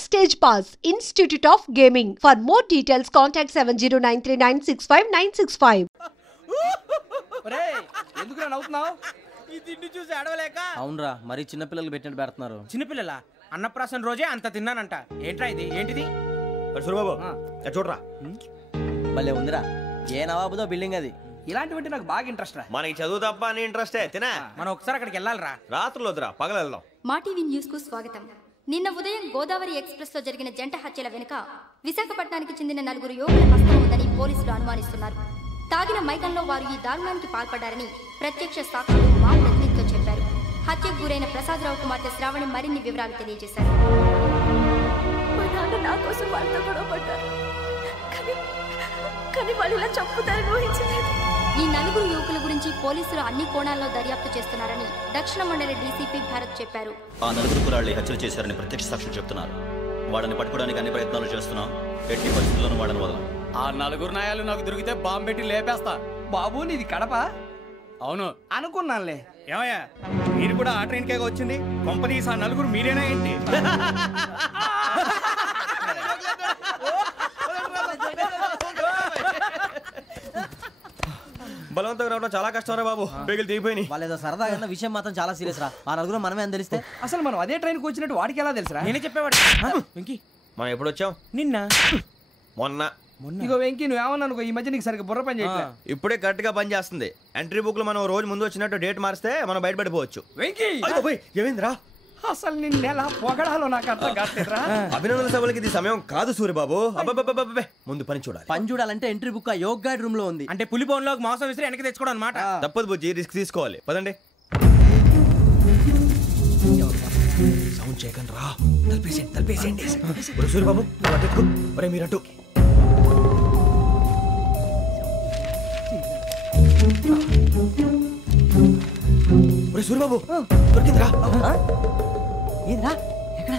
Backstage Pass, Institute of Gaming. For more details, contact 7093965965. ఎందుకు నవ్వుతున్నావు? ఈ తిండి చూసి అడవలేక. అవునరా, మరి చిన్నపిల్లలు పెట్టినట్టు పెడుతున్నారు. చిన్నపిల్లల అన్నప్రాసన రోజే అంత తిన్నానంట. ఏంట్రా ఇది? ఏంటిది? సూరిబాబు చూడరా, భలే ఉందిరా. ఏ నవాబుదో బిల్డింగ్ అది. ఇలాంటివంటే నాకు బాగా ఇంట్రెస్ట్ రా. మనకి చదువు తప్ప అని ఇంట్రెస్టే. తినా మనం ఒకసారి అక్కడికి వెళ్ళాలిరా. రాత్రులు వద్దురా, పగలు వెళ్దాం. మా టీవీ న్యూస్ కు స్వాగతం. నిన్న ఉదయం గోదావరి ఎక్స్ప్రెస్ లో జరిగిన జంట హత్యల వెనుక విశాఖపట్నానికి చెందిన 4 యువకుల హస్తం ఉందని పోలీసులు అనుమానిస్తున్నారు. తాగిన మైకంలో వారు ఈ దారుణానికి పాల్పడ్డారని ప్రత్యక్ష సాక్షులు మా ప్రతినిధితో చెప్పారు. హత్యకు గురైన ప్రసాదరావు కుమార్తె శ్రావణి మరిన్ని వివరాలు తెలియజేశారు. మా నాన్న నా కోసం వాళ్ళతో గొడవ పడ్డారు, కానీ వాళ్ళు ఇలా చంపుతారని ఊహించలేదు. ఈ 4 యువకుల గురించి పోలీసులు అన్ని కోణాల్లో దర్యాప్తు చేస్తున్నారని దక్షిణ మండలి డీసీపీ భరత్ చెప్పారు. ఆ 4 కుర్రాళ్ళు హత్యలు చేశారని ప్రత్యక్ష సాక్షులు చెప్తున్నారు. వాళ్ళని పట్టుకోవడానికి అన్ని ప్రయత్నాలు చేస్తున్నాం. ఎట్టి పరిస్థితుల్లోనూ వాళ్ళని వదలం. ఆ 4 నాయాలు నాకు దొరికితే బాంబు పెట్టి లేపేస్తా. బాబు నీది కడప? అవును అనుకున్నానులే. ఏమయ్యా, మీరు కూడా ఆ ట్రైన్ కేగా వచ్చింది? కంపెనీస్ ఆ 4 మీరేనా ఏంటి? బలవంతంగా రావడం చాలా కష్టం రా బాబు. బేగులు దిగిపోయినాయి. వాళ్ళు ఏదో సరదాగా విషయం మాత్రం చాలా సీరియస్ రా. ఆ 4 మనమే అని తెలిస్తే అసలు మనం అదే ట్రైన్కి వచ్చినట్టు వాడికి ఎలా తెలుసురా? నేనే చెప్పేవాడు. వెంకీ, మనం ఎప్పుడు వచ్చాం? నిన్న మొన్న. ఇగో వెంకీ, నువ్వేమన్నా ఈ మధ్య నీకు సరిగ్గా బుర్ర పని చేయట్లేదు. ఇప్పుడే కరెక్ట్ గా పని చేస్తుంది. ఎంట్రీ బుక్ లో మనం రోజు ముందు వచ్చినట్టు డేట్ మారిస్తే మనం బయటపడిపోవచ్చు. వెంకీ, ఏమైందిరా? అసలు నిన్న ఎలా పొగడాలో నాకు అర్థం కాట్లేదురా. అభినందన సభలకి ఇది సమయం కాదు సూరిబాబు. అబ్బబ్బబ్బబ్బే, ముందు పని చూడాలి. పని చూడాలంటే ఎంట్రీ బుక్ ఆ యోగ్ గైడ్ రూమ్ లో ఉంది. అంటే పులి బోన్లోకి మాంసం విసిరి వెనక్కి తెచ్చుకోవడం అనమాట. తప్పదు బుజ్జి, రిస్క్ తీసుకోవాలి. పదండి. సౌండ్ చేయకండి రా. తలపేసేయండి. సూరిబాబు మీరటు. సూరిబాబు దొరికిందిరా. ఏంద్రా ఎక్కడ?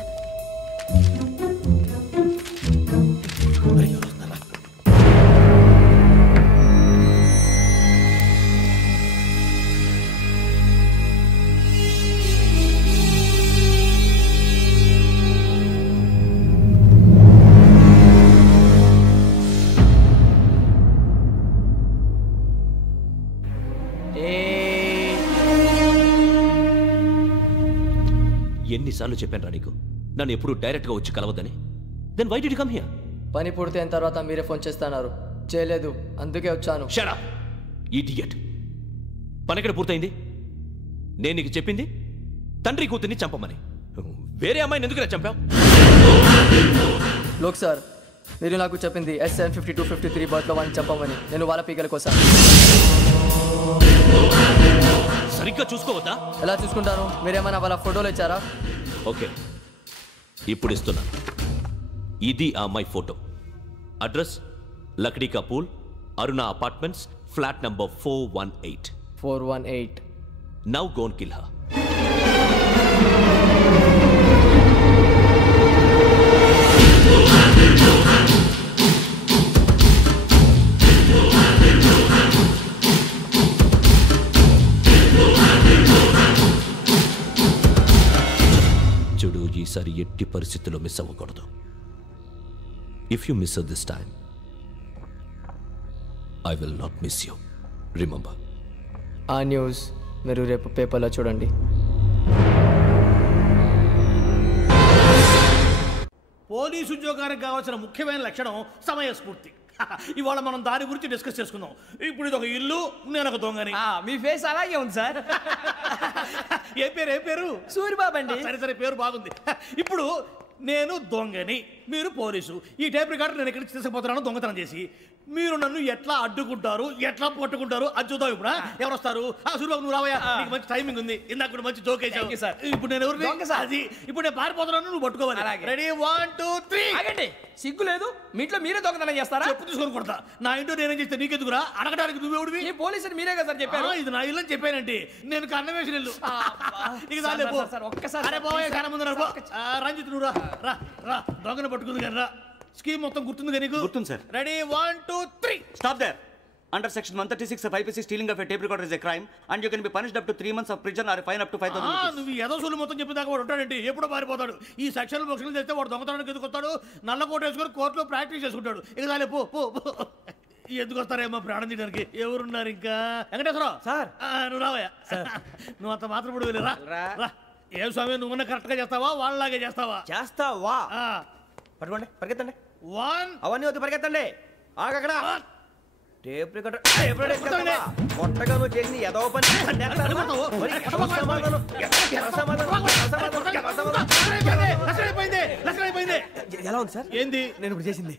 ఎన్నిసార్లు చెప్పాను రా నీకు, నన్ను ఎప్పుడు డైరెక్ట్ గా వచ్చి కలవద్దని? Then why did you come here? పని పూర్తయిన తర్వాత మీరే ఫోన్ చేస్తున్నారు. చేయలేదు, అందుకే వచ్చాను. Shut up idiot. పని ఎక్కడ పూర్తయింది? నేను నీకు చెప్పింది తండ్రి కూతుర్ని చంపమని. వేరే అమ్మాయిని ఎందుకు చంపావు? లోక్ సార్, మీరు నాకు చెప్పింది SN5253 బర్త్లో వాడిని చంపమని. నేను వాళ్ళ పీకల కోసం. సరిగ్గా చూసుకోవద్దా? ఎలా చూసుకుంటాను? మీరేమైనా వాళ్ళ ఫోటోలు ఇచ్చారా? ఓకే, ఇప్పుడు ఇస్తున్నా. ఇది ఆ అమ్మాయి photo. Address Lakdi ka pool, Aruna apartments, flat number 418. 418. Now go and kill her. చూడు, ఈసారి ఎట్టి పరిస్థితుల్లో మిస్ అవ్వకూడదు. If you miss this time, I will not miss you. Remember. ఆ న్యూస్ మీరు రేపు పేపర్లో చూడండి. పోలీసు ఉద్యోగానికి కావాల్సిన ముఖ్యమైన లక్షణం సమయస్ఫూర్తి. ఇవాళ మనం దాని గురించి డిస్కస్ చేసుకుందాం. ఇప్పుడు ఇది ఒక ఇల్లు, నేను ఒక దొంగని. మీ ఫేస్ అలాగే ఉంది సార్. ఏ పేరు? సూరిబాబు అండి. సరే, పేరు బాగుంది. ఇప్పుడు నేను దొంగని, మీరు పోలీసు. ఈ టైప్ రికార్డు నేను ఎక్కడికి తీసుకుపోతున్నాను దొంగతనం చేసి. మీరు నన్ను ఎట్లా అడ్డుకుంటారు, ఎట్లా పట్టుకుంటారు అది చూద్దాం. ఇప్పుడు ఎవరు వస్తారు? సూరిబాబు నువ్వు రావయ్యా, నీకు మంచి టైమింగ్ ఉంది. ఇందాక కూడా మంచి జోక్ వేసావు. ఇప్పుడు నేను ఎవరు? అది ఇప్పుడు నేను పారిపోతున్నాను, నువ్వు పట్టుకోవాలి. రెడీ 1 2 3. ఆగండి, సిగ్గు లేదు? మీ ఇంట్లో మీరే దొంగతనం చేస్తారా? చెప్పు తీసుకొని కొడతా. నా ఇంట్లో నేనేం చేస్తే నీకెందుకురా? అడగడానికి నువ్వెవడివి? ఈ పోలీసులు మీరే కదా సార్ చెప్పారు. ఇది నా ఇల్లు అని చెప్పానండి. నేను కన్నం వేసిన ఇల్లు. ఒక్కసారి రంజిత్ నువ్వు రా, దొంగను పట్టుకుంది కానీ రా. స్కీమ్ మొత్తం గుర్తుంది కానీ? గుర్తుంది sir. Ready 1 2 3. Stop there. Under section 136 5PC stealing of a tape recorder is a crime and you can be punished up to 3 months of prison or fine up to 5000 నువ్వు ఏదో సొల్లు మొత్తం చెప్పిన దాకా వాడు ఉంటాడండి, ఎప్పుడో పారిపోతాడు. ఈ సెక్షన్ బుక్స్లు చేస్తే వాడు దొంగతనానికి ఎందుకు వస్తాడు? నల్ల కోట వేసుకొని కోర్టులో ప్రాక్టీస్ చేసుకుంటాడు. ఇక చాలే పో పో పో. ఎందుకు వస్తారేమో ప్రాణం తీయడానికి. ఎవరున్నారు ఇంకా? వెంకటేశ్వరరావు సార్, నువ్వు రావయ్యా. నువ్వు అంత మాత్రం ఇప్పుడు వెళ్ళి రా. ఏ స్వామి, నువ్వున్న కరెక్ట్ గా చేస్తావా వాళ్ళలాగే చేస్తావా? చేస్తావా? పట్టుకోండి, పరిగెత్తండి. అవన్నీ వద్దు, పరిగెత్తండి. ఆగక్కడ టేప్ రికార్డర్ కొట్టగా నువ్వు చేసింది ఏదో పని. ఎలా ఉంది సార్? ఏంది నేను ఇప్పుడు చేసింది?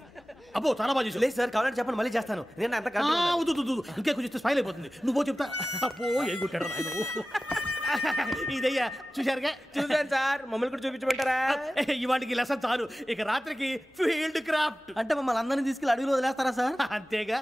అబ్బో చాలా బాగా చేసావు. లేదు సార్, కావాలంటే చెప్పండి, మళ్ళీ చేస్తాను. నేను అంత ఇంకే కొంచెం స్మైల్ అయిపోతుంది. నువ్వు చెప్తా. అబ్బో ఏం కొట్టాడు ఇదయ్యా. చూశారుగా? చూసాను సార్. మమ్మల్ని కూడా చూపించమంటారా? ఇవాటికి లెసన్ చాలు. ఇక రాత్రికి ఫీల్డ్ క్రాఫ్ట్. అంటే మమ్మల్ని అందరినీ తీసుకెళ్ళి అడవిలో వదిలేస్తారా సార్? అంతేగా.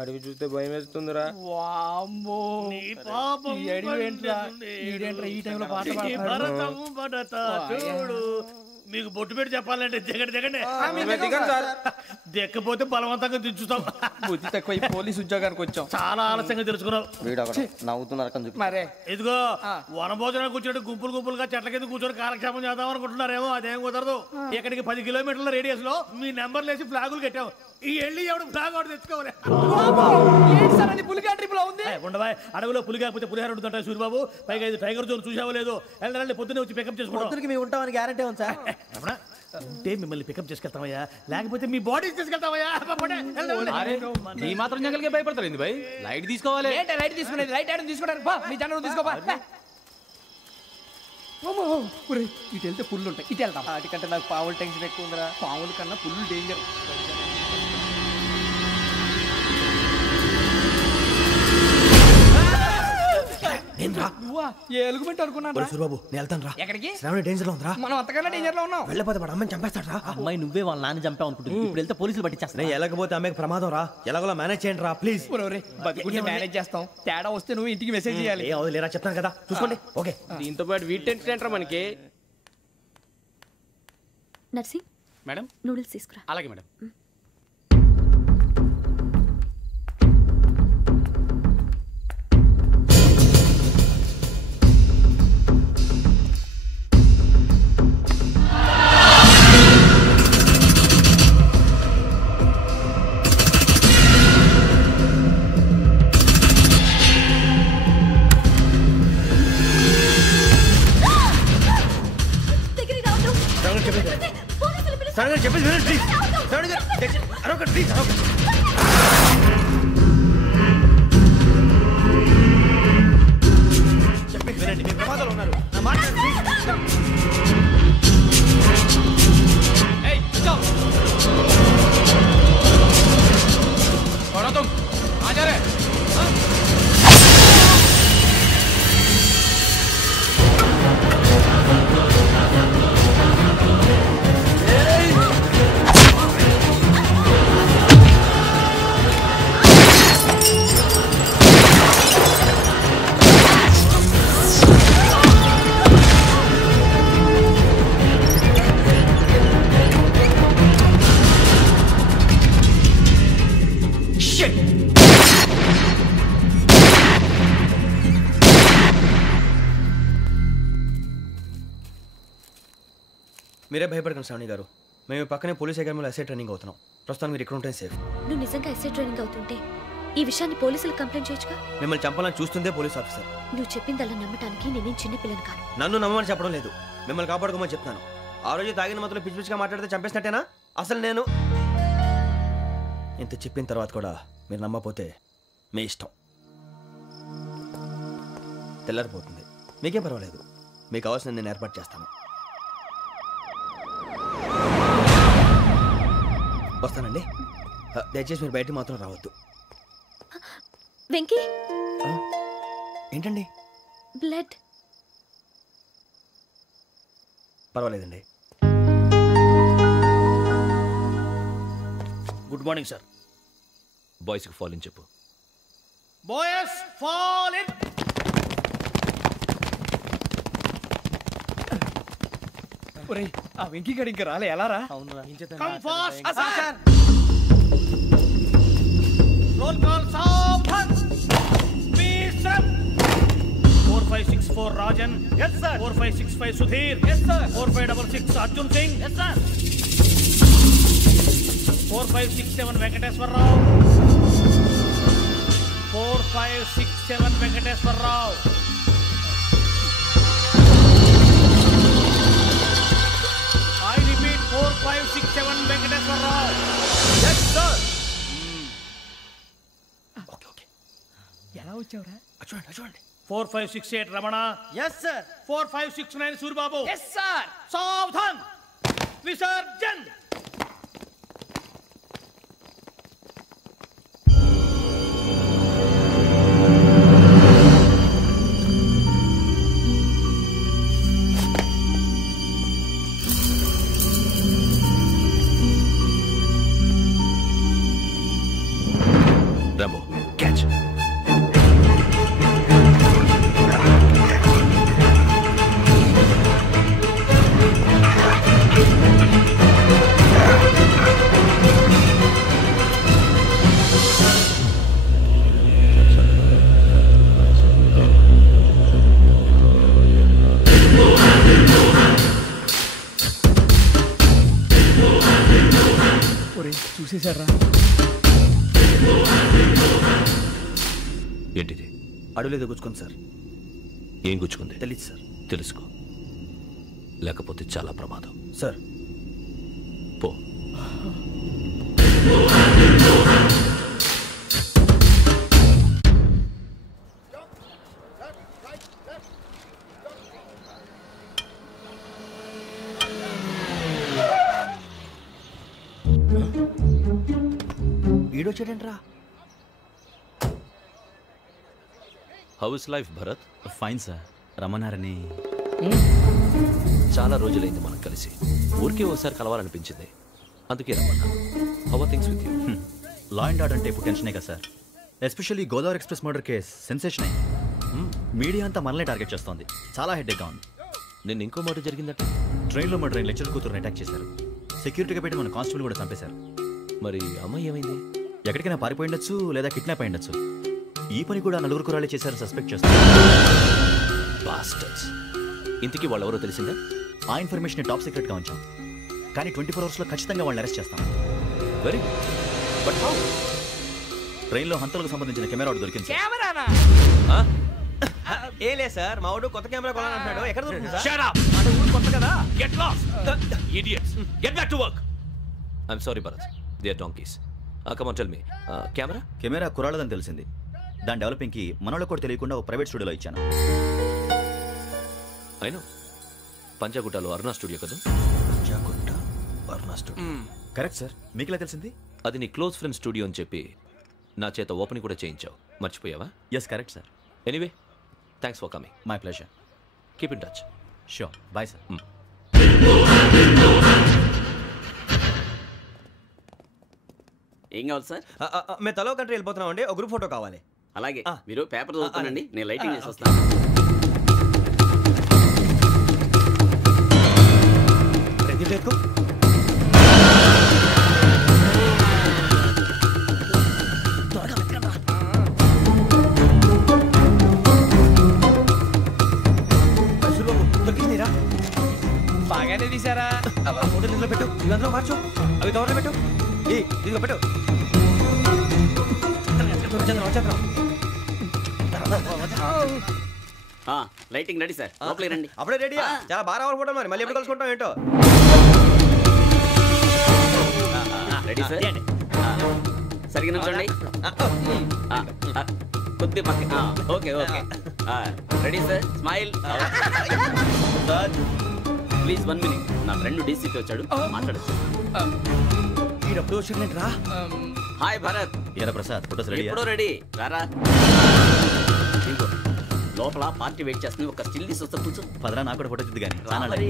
అడవి చూస్తే భయం వేస్తుందిరా. మీకు బొట్టు పెట్టి చెప్పాలంటే దిగండి దిగండి. దిక్కపోతే బలవంతంగా దించుతాం. బుద్ధి తక్కువ పోలీస్ ఉద్యోగానికి వచ్చాం. చాలా ఆలస్యంగా తెలుసుకున్నావు. నవ్వుతున్నారు. ఇదిగో వనభోజనానికి కూర్చోండి, గుంపులు గుంపులుగా చెట్ల కింద కూర్చొని కాలక్షేపం చేద్దాం అనుకుంటున్నారేమో. అదేం కుదరదు. ఇక్కడికి 10 కిలోమీటర్ల రేడియస్ లో మీ నెంబర్లు వేసి ఫ్లాగులు కట్టాము. ఈ వెళ్ళి ఎవడు ఫ్లాగ్ ఒకటి తెచ్చుకోవాలి. ఉండవా, అడవిలో పులి కాకపోతే పులిహార ఉంటుంటాయి సూర్యబాబు. పైగా ఇది టైగర్ జోన్ చూసావో లేదో. వెళ్ళాలి, పొద్దున్నే వచ్చి పికప్ చేసుకుంటాం. మేము ఉంటామని గ్యారంటీ ఉంది సార్. అంటే మిమ్మల్ని పికప్ చేసుకెళ్తామయ్యా, లేకపోతే మీ బాడీ తీసుకెళ్తామయ్యా. ఈ మాత్రం జంగల్కే భయపడతారు భయ్. లైట్ తీసుకోవాలి. లైట్ తీసుకునేది? లైట్ ఆడని తీసుకుంటారు. మీ జనం తీసుకోపా. ఇటు వెళ్తే పుల్లు ఉంటాయి, ఇటు వెళ్తాం. వాటికంటే నాకు పావులు టెన్షన్ ఎక్కువ ఉందిరా. పావుల కన్నా పుల్లు డేంజర్. ఎలుగుబెట్టి అనుకున్నాను. సూర్యబాబు, నేను వెళ్తాను రా. ఎక్కడికి? శ్రావణి డేంజర్ లో ఉందిరా. మనం అంతకన్నా డేంజర్ లో ఉన్నాం. వెళ్ళపోతే వాడు అమ్మని చంపేస్తాడు రా. అమ్మాయి నువ్వే వాళ్ళ నాన్న చంపావు అనుకుంటుంది. ఇప్పుడు వెళ్తే పోలీసులు పట్టించేస్తా. నేను వెళ్ళకపోతే అమ్మాయికి ప్రమాదం రా. ఎలాగోలా మేనేజ్ చేయండి రా ప్లీజ్. బతికుంటే మేనేజ్ చేస్తాం. తేడా వస్తే నువ్వు ఇంటికి మెసేజ్ చేయాలి. ఏ అవును లేరా, చెప్తాను కదా, చూసుకోండి. ఓకే. దీంతో పాటు వీటి టెన్షన్ ఏంట్రా మనకి. నర్సి మేడం నూడిల్స్ తీసుకురా. అలాగే మేడం. చెప్పేసి ప్లీజ్. అరొకటి ప్లీజ్. చెప్పేసి వినండి, మీ ప్రమాదాలు ఉన్నారు. నా మాట మీరే భయపడకండి శ్రావణి గారు. మేము పక్కనే పోలీస్ అకాడమీలో ఎస్ఐ ట్రైనింగ్ అవుతున్నాం. ప్రస్తుతం మీరు ఇక్కడ ఉంటే సేఫ్. నువ్వు నిజంగా ఎస్ఐ ట్రైనింగ్ అవుతుంటే ఈ విషయాన్ని పోలీసులకు కంప్లైంట్ చేయొచ్చుగా. మిమ్మల్ని చంపాలని చూస్తుందే పోలీస్ ఆఫీసర్. నువ్వు చెప్పిందల్లా నమ్మటానికి నేనేం చిన్నపిల్లని కాను. నన్ను నమ్మమని చెప్పడం లేదు, మిమ్మల్ని కాపాడుకోమని చెప్తాను. ఆ రోజు తాగిన మాత్రం పిచ్చి పిచ్చిగా మాట్లాడితే చంపేసినట్టేనా? అసలు నేను ఇంత చెప్పిన తర్వాత కూడా మీరు నమ్మపోతే మీ ఇష్టం. తెల్లారిపోతుంది, మీకేం పర్వాలేదు. మీకు కావాల్సిన నేను ఏర్పాటు చేస్తాను. వస్తానండి. దయచేసి మీరు బయట మాత్రం రావద్దు. వెంకీ ఏంటండి? బ్లడ్. పర్వాలేదండి. Good morning sir. బాయ్స్కి ఫాల్ ఇన్ చెప్పు. Boys fall in. ఒరేయ్ ఆ వెంకీ గడి ఇంకా రాలే, ఎలా రా? Come fast sir. Roll call సావధాన్. విశ్రమ్. 4564 Rajan. yes sir. 4565 Sudheer. yes sir. 4566 Arjun Singh. yes sir. 4567 Venkateswararao. 4567 Venkateswararao. I repeat 4567 Venkateswararao. yes sir. Okay ఎలా వచ్చావురా? చూడండి. 4568 Ramana. yes sir. 4569 Suribabu. yes sir. సావధాన్. Visarjan. Rambo, catch. ఒరేయ్ చూసేశారా? ఏంటిది? అడుగులేదు గుచ్చుకుంది సార్. ఏం గుచ్చుకుంది? తెలీదు సార్. తెలుసుకో, లేకపోతే చాలా ప్రమాదం. సార్ పో. ఈడొచ్చాడంట్రా. How is life Bharat? Fine sir. రమ్మన్నారని. చాలా రోజులైంది మనం కలిసి. ఊరికే ఒకసారి కలవాలనిపించింది, అందుకే రమ్మన్నా. How are things with you? Law and order అంటే ఇప్పుడు టెన్షనే కదా sir. Especially Godavari express murder case sensation అయింది. మీడియా అంతా మనల్ని టార్గెట్ చేస్తోంది. చాలా హెడ్ఏక్గా ఉంది. నిన్న ఇంకో మాట జరిగిందట. ట్రైన్లో మా ట్రైన్ లెక్చర్ కూతురుని అటాక్ చేశారు. సెక్యూరిటీగా పెట్టి మన కానిస్టేబుల్ కూడా చంపేశారు. మరి అమ్మాయి ఏమైంది? ఎక్కడికైనా పారిపోయి ఉండొచ్చు, లేదా కిడ్నాప్ అయి ఉండొచ్చు. ఈ పని కూడా నలుగురు కురాలే చేశారు సస్పెక్ట్ చేస్తారు. బాస్టర్స్. ఇంతకీ వాళ్ళు ఎవరో తెలిసిందా? ఆ ఇన్ఫర్మేషన్ టాప్ సీక్రెట్గా ఉంచాం, కానీ 24 అవర్స్లో ఖచ్చితంగా వాళ్ళని అరెస్ట్ చేస్తాం. Very good. But how? ట్రైన్లో హంతలకు సంబంధించిన కెమెరా ఒకటి దొరికింది. కెమెరానా? ఏ లే సార్, మా వాడు కొత్త కెమెరా కొనాలంటున్నాడు. ఎక్కడ దొరుకుతుంది సార్? Shut up! అంటే ఊరు కొత్త కదా. Get lost! Idiots! Get back to work! I'm sorry, Bharat. They are donkeys. Come on, tell me. Camera? Camera కురాలదని తెలిసింది. దాని డెవలపింగ్కి మనోళ్ళకు కూడా తెలియకుండా ఒక ప్రైవేట్ స్టూడియోలో ఇచ్చాను. అయినా పంజాగుట్టలో అరుణా స్టూడియో కదా? Panjagutta Aruna studio. Correct sir. మీకు ఎలా తెలిసింది? అది నీ క్లోజ్ ఫ్రెండ్ స్టూడియో అని చెప్పి నా చేత ఓపెనింగ్ కూడా చేయించావు. మర్చిపోయావా? Yes correct sir. Anyway, thanks for coming. My pleasure. Keep in touch. Sure. Bye sir. ఏం కావాలి సార్? మేము తలో కంట్రీ వెళ్ళిపోతున్నాం అండి. ఒక గ్రూప్ ఫోటో కావాలి. అలాగే, మీరు పేపర్ చదువుతానండి, నేను లైటింగ్ చేసి వస్తాను. బాగానే తీసారా? ఫోటో ఇందులో పెట్టు, ఇవి అందులో మార్చు, అవి కవర్లో పెట్టు. ఇదిగో పెట్టు. లైటింగ్ రెడీ సార్, లోపలికి రండి. అప్పుడే రెడీయా? చాలా బాగా రావాలి ఫోటో. మరి మళ్ళీ ఎప్పుడు కలుసుకుంటాం ఏంటో. Ready sir. సరిగ్గా నుంచోండి. కొద్ది పక్క. Okay okay. Ready sir. Smile. Please 1 minute. నా ఫ్రెండ్ డీసీకి వచ్చాడు, మాట్లాడచ్చు. ఈడప్పుడు వచ్చిందండి రా. హాయ్ భరత్. ఏరా ప్రసాద్, ఫోటోస్ రెడీ? ఎప్పుడో రెడీ. రారా. ఇదిగో లోపల పార్టీ వెయిట్ చేస్తుంది. ఒక స్టిల్ తీసి వస్తా కూర్చో. పదరా, నాకు కూడా ఫోటో చూద్దు కానీ రానాలి.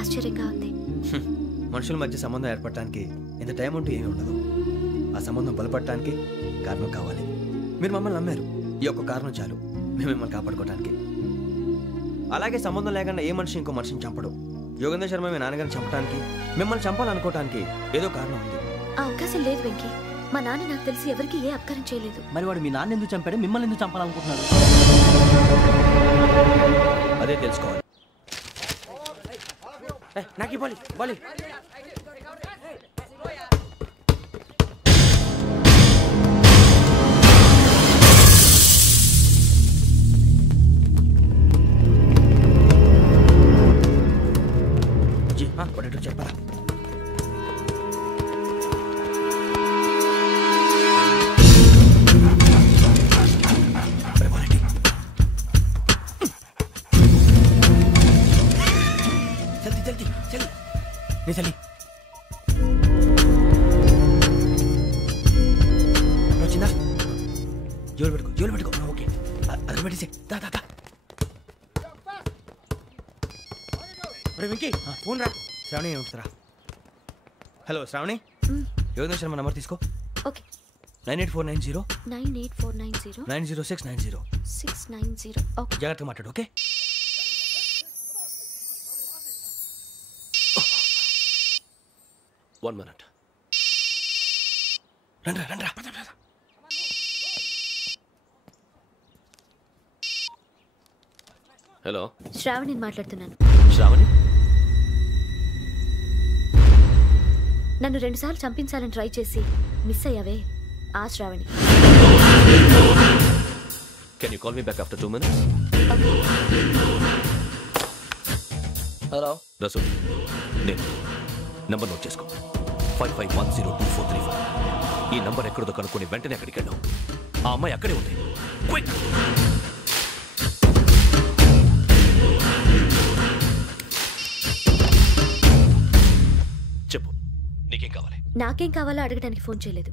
ఆశ్చర్యంగా ఉంది. మనుషుల మధ్య సంబంధం ఏర్పడటానికి ఇంత టైం ఉంటూ ఏమీ ఉండదు. ఆ సంబంధం బలపడటానికి కారణం కావాలి. మీరు మమ్మల్ని నమ్మారు, ఈ ఒక్క కారణం చాలు మేము మిమ్మల్ని కాపాడుకోవడానికి. అలాగే సంబంధం లేకుండా ఏ మనిషి ఇంకో మనిషిని చంపడు. యోగేంద్ర శర్మ మీ నాన్నగారిని చంపడానికి, మిమ్మల్ని చంపాలనుకోవటానికి ఏదో కారణం ఉంది. ఆ అవకాశం లేదు వెంకీ. మా నాన్న నాకు తెలిసి ఎవరికి ఏ అపకారం చేయలేదు. మరి వాడు మీ నాన్న ఎందుకు చంపాడు, మిమ్మల్ని ఎందుకు చంపాలనుకుంటున్నాడు? అదే తెలుసుకోవాలి. నాకు బాలి బాలి. చెప్పరా? జల్దీ జల్దీ జల్దీ నీ జల్దీ వచ్చిందా? జోలు పెట్టుకో. ఓకే, అది పెట్టేసి దా దా దా. వెంకీ ఫోన్ రా. శ్రావణి ఏముంటుందిరా? హలో శ్రావణి, యోగేంద్ర శర్మ నంబర్ తీసుకో. ఓకే. 98490 98490 90690 690. ఓకే, జాగ్రత్తగా మాట్లాడు. ఓకే. One minute. రండ్రా. హలో, శ్రావణిని మాట్లాడుతున్నాను. శ్రావణి, నన్ను 2 సార్లు చంపించాలని ట్రై చేసి మిస్ అయ్యావే, ఆ Shravani. Can you call me back after 2 minutes? Hello Rasu, నేను నంబర్ నోట్ చేసుకో. 55102434. ఈ నంబర్ ఎక్కడదో కనుక్కొని వెంటనే అక్కడికి వెళ్ళావు. ఆ అమ్మాయి అక్కడే ఉంది. క్విక్. చెప్పు, నీకేం కావాలి? నాకేం కావాలో అడగడానికి ఫోన్ చేయలేదు.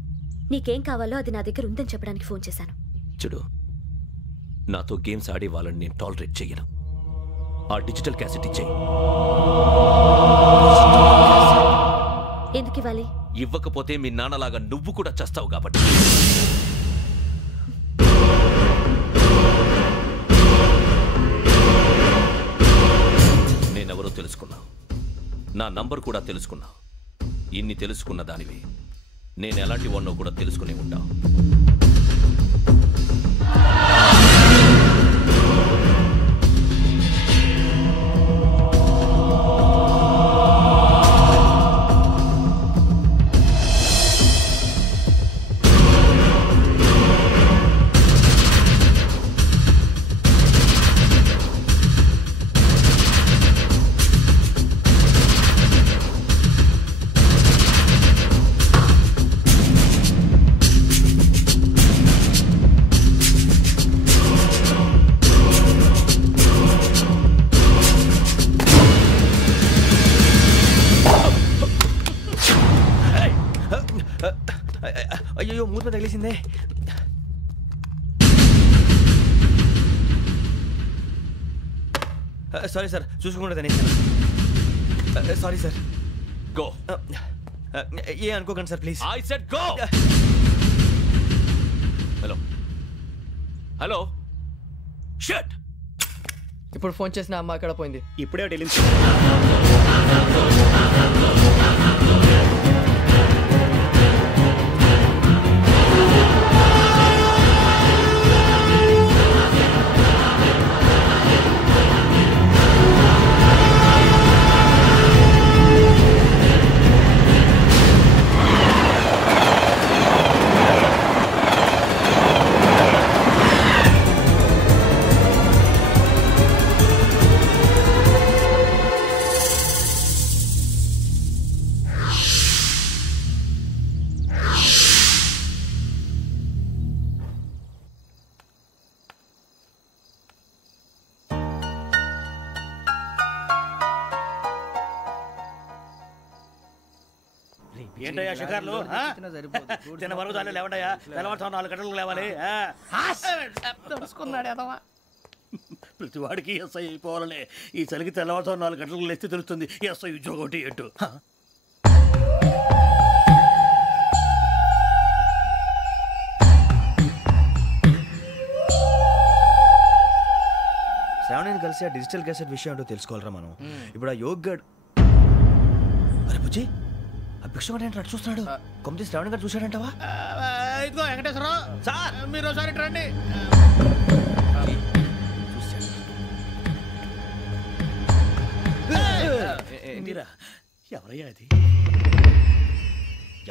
నీకేం కావాలో అది నా దగ్గర ఉందని చెప్పడానికి ఫోన్ చేశాను. చూడు, నాతో గేమ్స్ ఆడే వాళ్ళని నేను టాలరేట్ చెయ్యను. ఆ డిజిటల్ క్యాసెట్ ఇచ్చేయి. ఎందుకు ఇవ్వాలి? ఇవ్వకపోతే మీ నాన్నలాగా నువ్వు కూడా చస్తావు కాబట్టి. నేనెవరో తెలుసుకున్నావు, నా నంబర్ కూడా తెలుసుకున్నావు. ఇన్ని తెలుసుకున్న దానివి నేను ఎలాంటి వాడినో కూడా తెలుసుకునే ఉంటావు. అయ్యో, మూత తగిలేసిందే. సారీ సార్, చూసుకుంటా తినేసాను. Sorry sir. గో. ఏ అనుకోకండి sir, please. I said go. Hello hello, shut. ఇప్పుడు ఫోన్ చేసిన అమ్మ అక్కడ పోయింది. ఇప్పుడే ఢిల్లీ ఏంటయ్యా షికార్లు తిన్న వరకు చాలు లేవండయ్యా తెల్లవారుతాం 4 గంటలకు లేవాలి తెలుసుకున్నాడు ఎదవా ప్రతి వాడికి ఎస్ఐ అయిపోవాలనే ఈ చలికి తెల్లవారుతాం 4 గంటలకు లేస్తే తెలుస్తుంది ఎస్ఐ ఉద్యోగం ఒకటి ఎటు శ్రావణిని కలిసి ఆ డిజిటల్ క్యాసెట్ విషయం ఏంటో తెలుసుకోవాలరా మనం. ఇప్పుడు ఆ యోగ్ గడ్ అరే బుజ్జి ఆ భిక్షం ఏంటంటే అటు చూస్తున్నాడు. కొమ్మతి శ్రావణి గారు చూశాడంటవా? ఇదిగో వెంకటేశ్వరరావు సార్ మీరు ఒకసారి రండి. ఎవరయ్యా అది?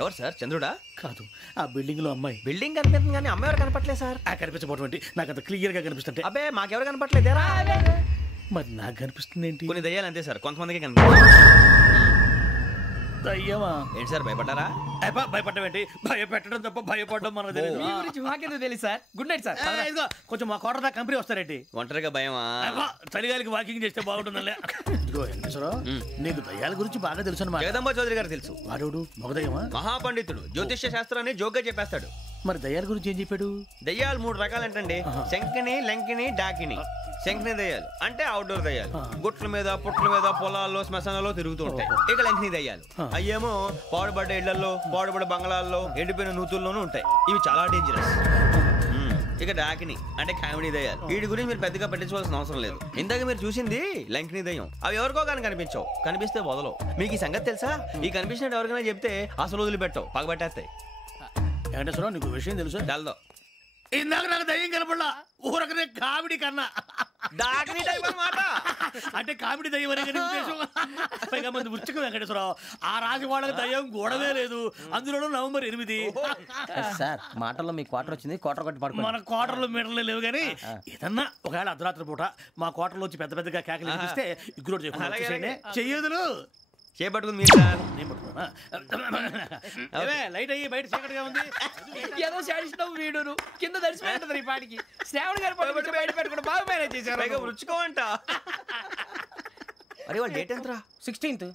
ఎవరు సార్? చంద్రుడా? కాదు, ఆ బిల్డింగ్ లో అమ్మాయి. బిల్డింగ్ కనిపిస్తుంది కానీ అమ్మాయి ఎవరు కనపట్లేదు సార్. కనిపించబోటువంటి నాకు అంత క్లియర్ గా కనిపిస్తుంటే. అబ్బే మాకెవరు కనపట్లేదేరా? మరి నాకు కనిపిస్తుంది ఏంటి? కొన్ని దయ్యాలు అంతే సార్, కొంతమందికి కనిపిస్తుంది. దయ్యమా? ఏంటి సార్ భయపడ్డారా? భయపడడం ఏంటి? భయపెట్టడం తప్ప భయపడడం మనకు తెలియదు. మీ గురించి మాకెందుకు తెలుసు సార్? Good night sir. ఇదిగో కొంచెం మా కోట దాకా కంపెనీ వస్తారేంటి? ఒంటరిగా భయమా? చలిగాలికి వాకింగ్ చేస్తే బాగుంటుందిలే. ఇదిగో నీకు దయ్యాల గురించి బాగా తెలుసు అన్నమాట. జగదంబ చౌదరి గారు తెలుసు. వాడు మగదయ్యమా? మహాపండితుడు, జ్యోతిష్య శాస్త్రాన్ని జోగ్గా చెప్పేస్తాడు. మరి దయ్యాల గురించి ఏం చెప్పాడు? దయ్యాలు 3 రకాలంటండి, శంకిని, లంకిని, డాకిని. శంకిని దయ్యాలు అంటే అవుట్డోర్ దయ్యాలు, గుట్ల మీద పుట్ల మీద పొలాల్లో శ్మశానాల్లో తిరుగుతూ ఉంటాయి. ఇక లంకిని దయ్యాలు అయ్యేమో పాడుబడ్డ ఇళ్లలో, పాడుబడ్డ బంగ్లాల్లో, ఎండిపోయిన నూతుల్లోనూ ఉంటాయి. ఇవి చాలా డేంజరస్. ఇక డాకిని అంటే కామెడీ దయ్యాలు. వీటి గురించి మీరు పెద్దగా పట్టించుకోవాల్సిన అవసరం లేదు. ఇందాక మీరు చూసింది లంకిని దయ్యం. అవి ఎవరికో కానీ కనిపించవు, కనిపిస్తే వదలవు. మీకు ఈ సంగతి తెలుసా? ఈ కనిపించినట్టు ఎవరికైనా చెప్తే అసలు వదిలిపెట్టవు, పగబట్టేస్తాయి. వెంకటేశ్వరరావు నీకు విషయం తెలుసు? తెలదో. ఇందాక నాకు దయ్యం కనపడలా, ఊరకనే కామెడీ కన్నా. డాకిని టైప్ అన్నమాట. అంటే కామెడీ దయ్యం అనే ఉద్దేశం. పైగా మంది ఉచ్చకం వెంకటేశ్వరరావు. ఆ రాజు వాళ్ళకి దయ్యం గొడవే లేదు, అందులోనూ నవంబర్ 8. సార్ మాటల్లో మీ క్వార్టర్ వచ్చింది, క్వార్టర్ కొట్టి పడుకో. మన క్వార్టర్లో మీటర్లు లేవు కానీ ఏదన్నా ఒకవేళ అర్ధరాత్రి పూట మా క్వార్టర్లో వచ్చి పెద్ద పెద్దగా కేకలు వినిపిస్తే ఇగ్గురు చెయ్యదులు చేపట్టుకుంది మీరు సార్. లైట్ అయ్యి బయట చీకటిగా ఉంది. ఏదో శాడిస్తావు వీడును కింద దర్శనం ఈ పాటికి. శ్రావణ్ గారు పట్టుబట్టి బయట పెట్టుకుంటే బాగా మేనేజ్ చేశారు. రుచుకోమంట. అరే వాళ్ళ డేట్ ఎంతరా? 16th.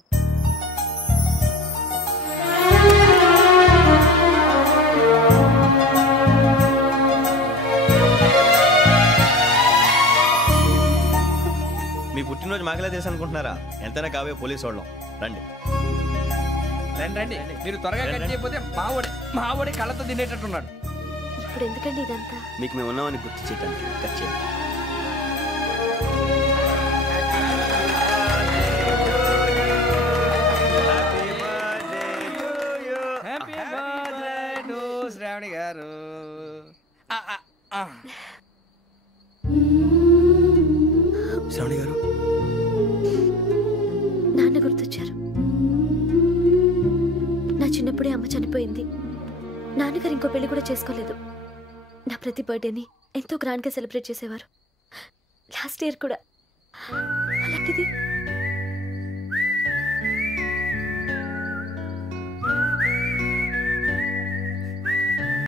మీ పుట్టినరోజు మాకలే తెలుసు అనుకుంటున్నారా? ఎంతైనా కావే పోలీసు వాళ్ళం. రండి రండి. మీరు త్వరగా కట్ చేయకపోతే మావడి కళ్ళతో తినేటట్టున్నాడు. ఇప్పుడు ఎందుకండి ఇదంతా? మీకు మేము ఉన్నామని గుర్తు చేయడానికి కట్ చేయండి. శ్రావణి గారు శ్రావణి గారు నాన్న గుర్తొచ్చారు. నా చిన్నప్పుడే అమ్మ చనిపోయింది. నాన్నగారు ఇంకో పెళ్లి కూడా చేసుకోలేదు. నా ప్రతి బర్త్డేని ఎంతో గ్రాండ్గా సెలబ్రేట్ చేసేవారు. లాస్ట్ ఇయర్ కూడా. అలాంటిది